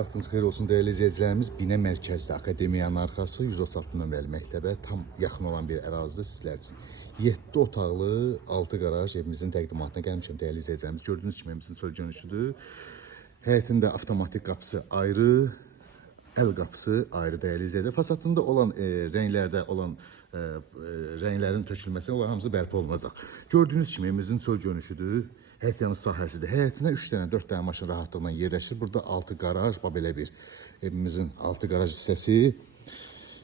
vaxtınız xeyir olsun değerli izləyicilərimiz. Binə mərkəzdə Akademiyanın arxası 136 nömrəli məktəbə tam yaxın olan bir ərazidə sizlər üçün 7 otaqlı 6 qaraj evimizin təqdimatına gəlmişəm değerli izləyicilərimiz. Gördüyünüz kimi evimizin çöl görünüşüdür. Həyətində avtomatik qapısı ayrı, əl qapısı ayrı değerli izləyicilər. Fasadında olan rənglərdə olan rənglərin tökülməsi onlar hamısı bərpa olunacaq. Gördüyünüz kimi evimizin çöl görünüşüdür. Həyətyanın sahəsidir. Həyətinə 3 dənə, 4 dənə maşın rahatlıqla yerləşir. Burada 6 qaraj, belə bir evimizin 6 qaraj hissəsi.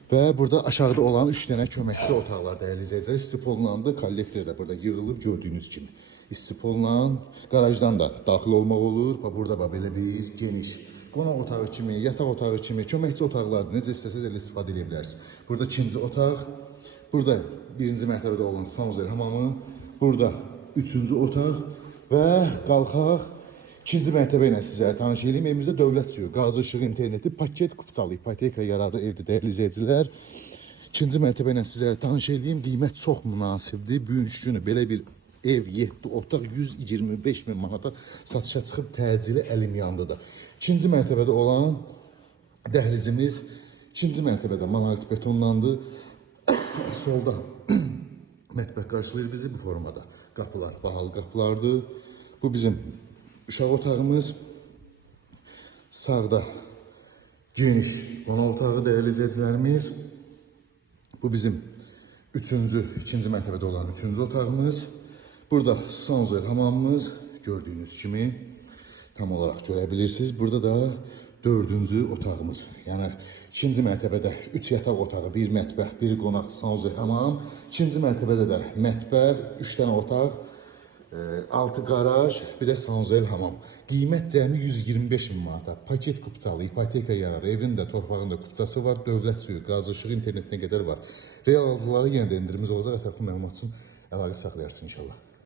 Və burada aşağıda olan 3 dənə köməkçi otaqlar değerli izləyicilər. İstifolunandı, kollektor da burada yığılıb gördüyünüz kimi. İstifolan qarajdan da daxil olmaq olur. Burada belə bir geniş qonaq otağı kimi, yataq otağı kimi, köməkçi otaqlardır. Necə istəsəz elə istifadə edə bilərsiniz. Burada ikinci otaq, burada birinci mərtəbədə olan sanuzel hamamı, burada üçüncü otaq və qalxaq ikinci mərtəbə ilə sizə tanış edeyim. Evimizdə dövlət suyu, qaz, işığı, interneti, paket kupçalı, ipoteka yararlı evdir değerli izləyicilər. İkinci mərtəbə ilə sizə tanış edeyim. Qiymət çox münasibdir. Bugünkü günü belə bir ev 7 otaq 125 min manata satışa çıxıb təcili əlim yandıdır. İkinci mərtəbədə olan dəhlizimiz ikinci mərtəbədə monolit betonlandı. Solda mətbəx qarşılayır bizi bu formada. Qapılar bahalı qapılardır. Bu bizim uşaq otağımız. Sağda geniş qonaq otağı değerli izləyicilərimiz. Bu bizim ikinci mərtəbədə olan üçüncü otağımız. Burada sanuzel hamamımız gördüyünüz kimi tam olarak görebilirsiniz. Burada da dördüncü otağımız. Yani ikinci mərtəbədə 3 yataq otağı, 1 mətbəx, 1 qonaq, sanuzel hamam. İkinci mərtəbədə də mətbəx, 3 dənə otaq, 6 qaraj, bir də sanuzel hamam. Qiymət cəmi 125 min manata. Paket kupçalı, ipoteka yararı, evin də torpağın da kupçası var, dövlət suyu, qaz, işığı, internetinə qədər var. Real alıcılara yenə də endirimiz olacaq. Ətraflı məlumat üçün əlaqə saxlayarsın inşallah.